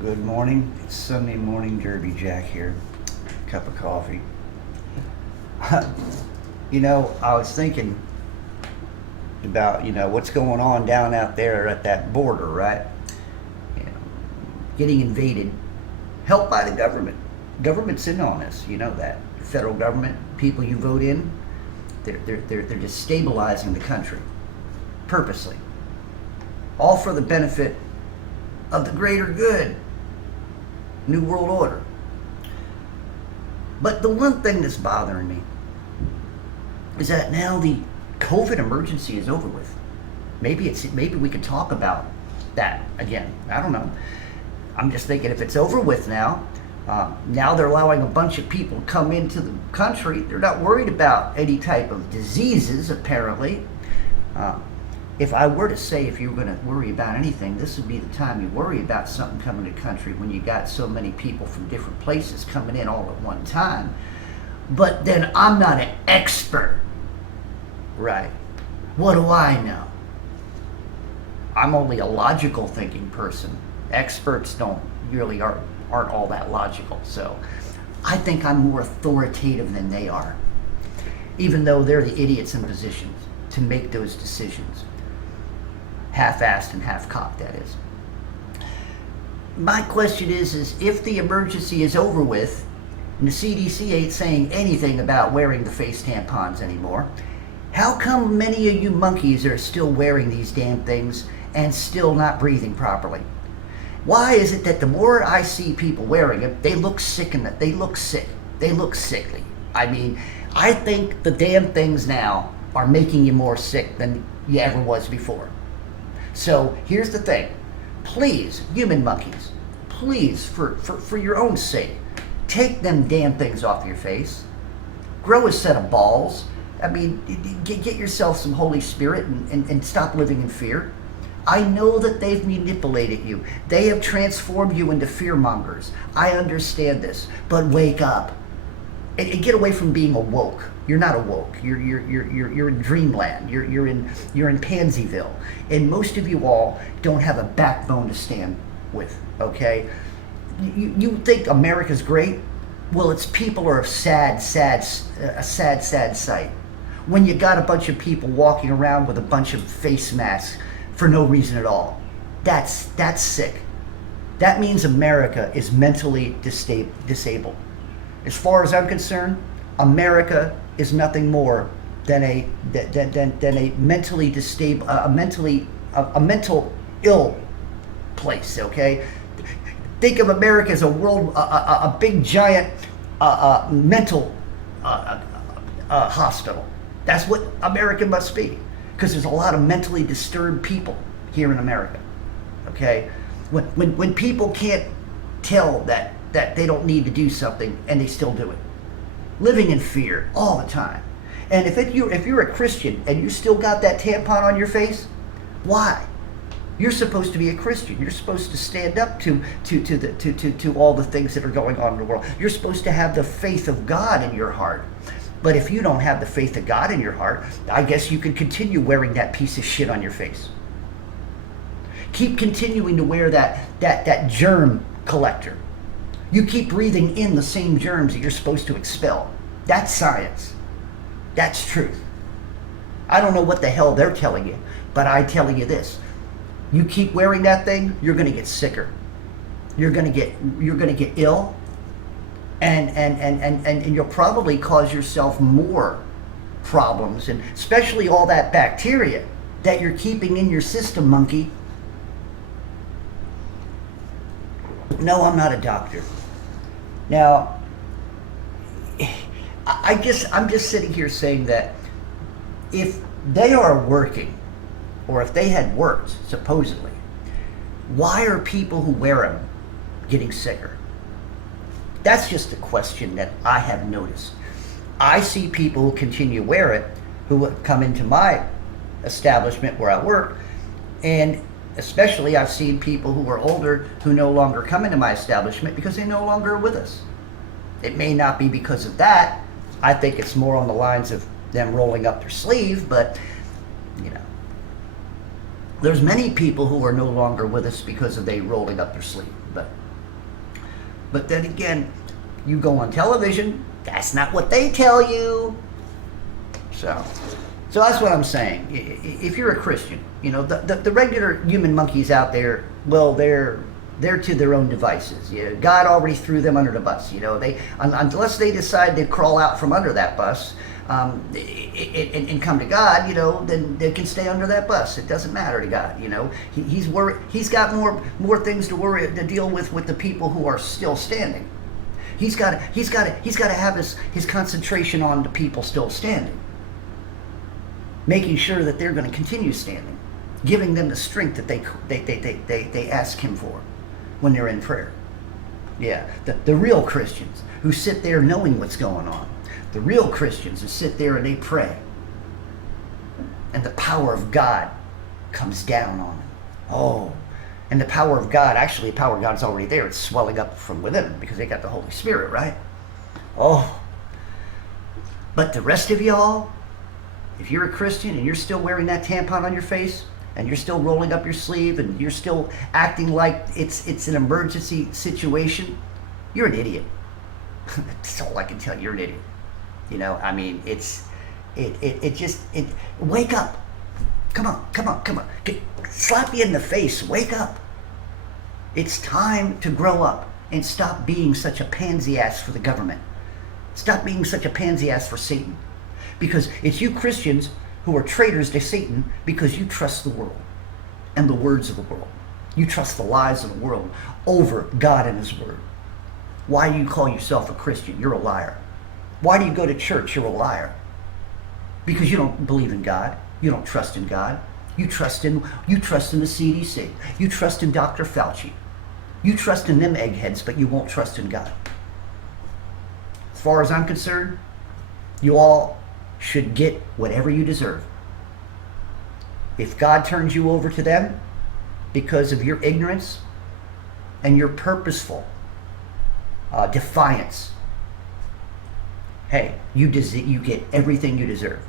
Good morning. It's Sunday morning. Derby Jack here. Cup of coffee. I was thinking about, what's going on down out there at that border, right? You know, Getting invaded, helped by the government. Government's in on this, you know that. The federal government, people you vote in, they're destabilizing the country purposely. All for the benefit of the greater good. New World Order. But the one thing that's bothering me is that now the COVID emergency is over with. Maybe we could talk about that again. I don't know. I'm just thinking if it's over with now, now they're allowing a bunch of people to come into the country. They're not worried about any type of diseases, apparently. If I were to say if you were going to worry about anything, this would be the time you worry about something coming to the country when you got so many people from different places coming in all at one time. But then I'm not an expert, right? What do I know? I'm only a logical thinking person. Experts aren't all that logical. So I think I'm more authoritative than they are, even though they're the idiots in positions to make those decisions. Half-assed and half-cocked, that is. My question is if the emergency is over with and the CDC ain't saying anything about wearing the face tampons anymore, how come many of you monkeys are still wearing these damn things and still not breathing properly? Why is it that the more I see people wearing it, they look sick they look sick. They look sickly. I mean, I think the damn things now are making you more sick than you ever was before. So here's the thing. Please, human monkeys, please, for your own sake, take them damn things off your face. Grow a set of balls. I mean, get yourself some Holy Spirit and stop living in fear. I know that they've manipulated you. They have transformed you into fearmongers. I understand this, but wake up and get away from being awoke. You're not awoke. You're in dreamland. You're in Pansyville, and most of you all don't have a backbone to stand with. Okay, you think America's great? Well, its people are a sad sight. When you got a bunch of people walking around with a bunch of face masks for no reason at all, that's sick. That means America is mentally disabled. As far as I'm concerned, America is nothing more than a mentally disabled, a mental ill place. Okay, think of America as a big giant mental hospital. That's what America must be, because there's a lot of mentally disturbed people here in America. Okay, when people can't tell that they don't need to do something and they still do it, living in fear all the time. And if you're a Christian and you still got that tampon on your face, why? You're supposed to be a Christian. You're supposed to stand up to all the things that are going on in the world. You're supposed to have the faith of God in your heart. But if you don't have the faith of God in your heart, I guess you can continue wearing that piece of shit on your face. Keep continuing to wear that germ collector. You keep breathing in the same germs that you're supposed to expel. That's science. That's truth. I don't know what the hell they're telling you, but I'm telling you this. You keep wearing that thing, you're going to get sicker. You're going to get ill, and you'll probably cause yourself more problems, and especially all that bacteria that you're keeping in your system, monkey. No, I'm not a doctor. Now, I'm just sitting here saying that if they are working, or if they had worked, supposedly, why are people who wear them getting sicker? That's just a question that I have noticed. I see people who continue to wear it, who come into my establishment where I work, and especially I've seen people who are older who no longer come into my establishment because they no longer are with us. It may not be because of that. I think it's more on the lines of them rolling up their sleeve, but there's many people who are no longer with us because of they rolling up their sleeve. But But then again, you go on television, that's not what they tell you. So that's what I'm saying. If you're a Christian, you know, the regular human monkeys out there, well, they're to their own devices. You know, God already threw them under the bus. You know, unless they decide to crawl out from under that bus and come to God, you know, then they can stay under that bus. It doesn't matter to God. You know, he's worried. He's got more things to deal with the people who are still standing. He's got to have his concentration on the people still standing, making sure that they're going to continue standing, giving them the strength that they ask him for when they're in prayer. Yeah, the real Christians who sit there knowing what's going on. The real Christians who sit there and they pray. And the power of God comes down on them. Oh, and the power of God, actually the power of God's already there. It's swelling up from within because they got the Holy Spirit, right? Oh. But the rest of y'all, if you're a Christian and you're still wearing that tampon on your face, and you're still rolling up your sleeve, and you're still acting like it's an emergency situation, you're an idiot. That's all I can tell you. You're an idiot. You know, I mean, wake up. Come on. Slap you in the face. Wake up. It's time to grow up and stop being such a pansy ass for the government. Stop being such a pansy ass for Satan. Because it's you Christians who are traitors to Satan because you trust the world and the words of the world. You trust the lies of the world over God and his word. Why do you call yourself a Christian? You're a liar. Why do you go to church? You're a liar. Because you don't believe in God. You don't trust in God. You trust in the CDC. You trust in Dr. Fauci. You trust in them eggheads, but you won't trust in God. As far as I'm concerned, you all should get whatever you deserve. If God turns you over to them because of your ignorance and your purposeful defiance, hey, you get everything you deserve.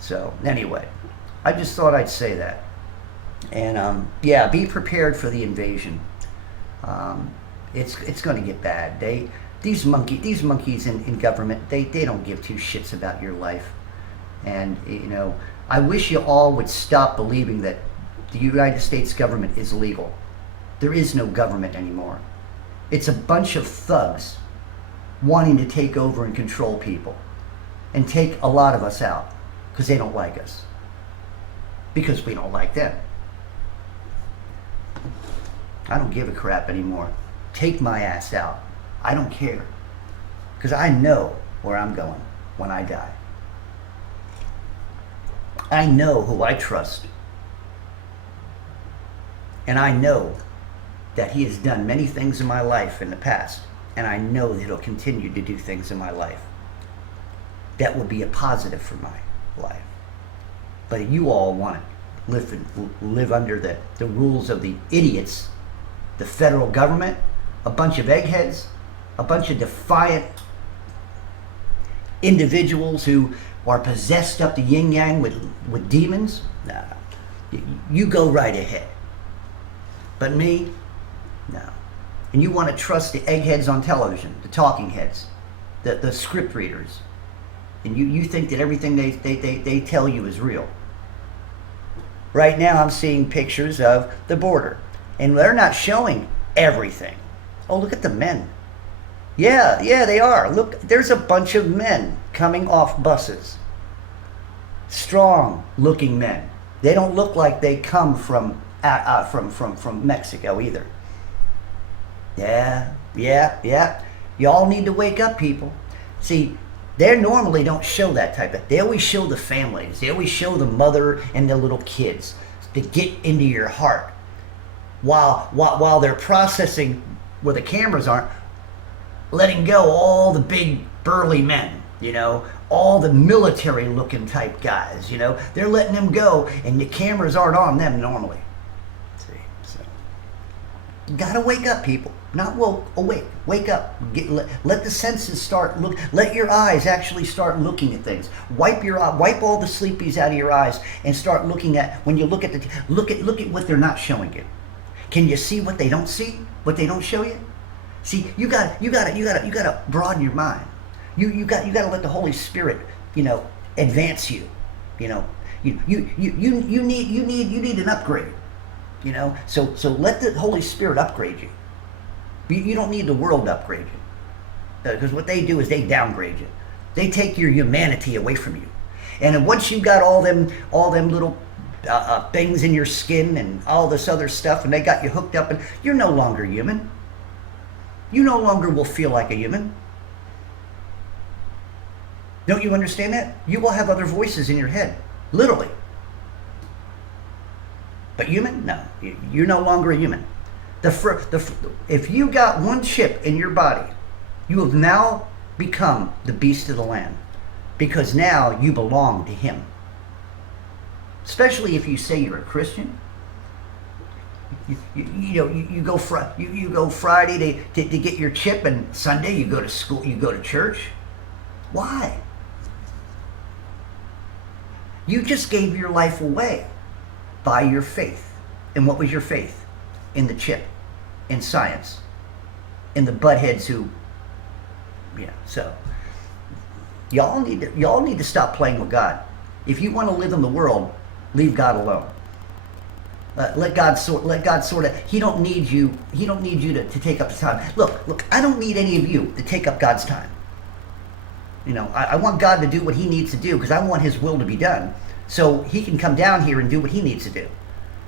So anyway, I just thought I'd say that. And yeah, be prepared for the invasion. It's going to get bad. These monkeys in government, they don't give two shits about your life. And, you know, I wish you all would stop believing that the United States government is legal. There is no government anymore. It's a bunch of thugs wanting to take over and control people and take a lot of us out because they don't like us, because we don't like them. I don't give a crap anymore. Take my ass out. I don't care, because I know where I'm going when I die. I know who I trust. And I know that he has done many things in my life in the past. And I know that he'll continue to do things in my life that will be a positive for my life. But you all want to live under the rules of the idiots, the federal government, a bunch of eggheads, a bunch of defiant individuals who are possessed up the yin-yang with demons. Nah, you go right ahead. But me, no. And you want to trust the eggheads on television, the talking heads, the script readers, and you think that everything they tell you is real. Right now I'm seeing pictures of the border, and they're not showing everything. Oh, look at the men. Yeah, they are. Look, there's a bunch of men coming off buses. Strong-looking men. They don't look like they come from Mexico either. Yeah. Y'all need to wake up, people. See, they normally don't show that type of. They always show the families. They always show the mother and the little kids to get into your heart, while they're processing where the cameras aren't, letting go all the big burly men, you know, all the military looking type guys, you know, they're letting them go and the cameras aren't on them normally. See, so you gotta wake up, people. Not awake. Wake up. Let the senses start let your eyes actually start looking at things. Wipe all the sleepies out of your eyes and start looking at, when you look at what they're not showing you. Can you see what they don't see? What they don't show you? See, you gotta broaden your mind. You gotta let the Holy Spirit, advance you. You need an upgrade. So let the Holy Spirit upgrade you. You don't need the world to upgrade you, because what they do is they downgrade you. They take your humanity away from you. And then once you got all them little things in your skin and all this other stuff, and they got you hooked up, and you're no longer human. You no longer will feel like a human. Don't you understand that? You will have other voices in your head, literally. But human? No, you're no longer a human. If you got one chip in your body, you have now become the beast of the land, because now you belong to him. Especially if you say you're a Christian. You go Friday to get your chip, and Sunday you go to school, you go to church. Why? You just gave your life away by your faith. And what was your faith? In the chip, in science, in the buttheads who, so y'all need to stop playing with God. If you want to live in the world, leave God alone. Let God sort of. He don't need you to take up his time. Look. I don't need any of you to take up God's time. I want God to do what he needs to do, because I want his will to be done, so he can come down here and do what he needs to do.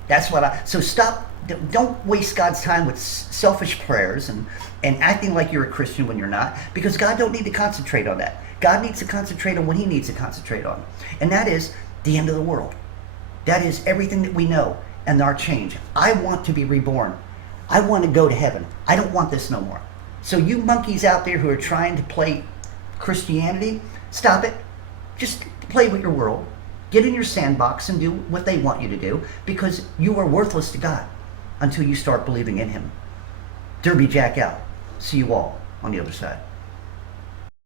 That's what so stop. Don't waste God's time with selfish prayers and acting like you're a Christian when you're not, because God don't need to concentrate on that. God needs to concentrate on what he needs to concentrate on, and that is the end of the world. That is everything that we know and our change. I want to be reborn. I want to go to heaven. I don't want this no more. So you monkeys out there who are trying to play Christianity, stop it. Just play with your world. Get in your sandbox and do what they want you to do, because you are worthless to God until you start believing in him. Derby Jack out. See you all on the other side.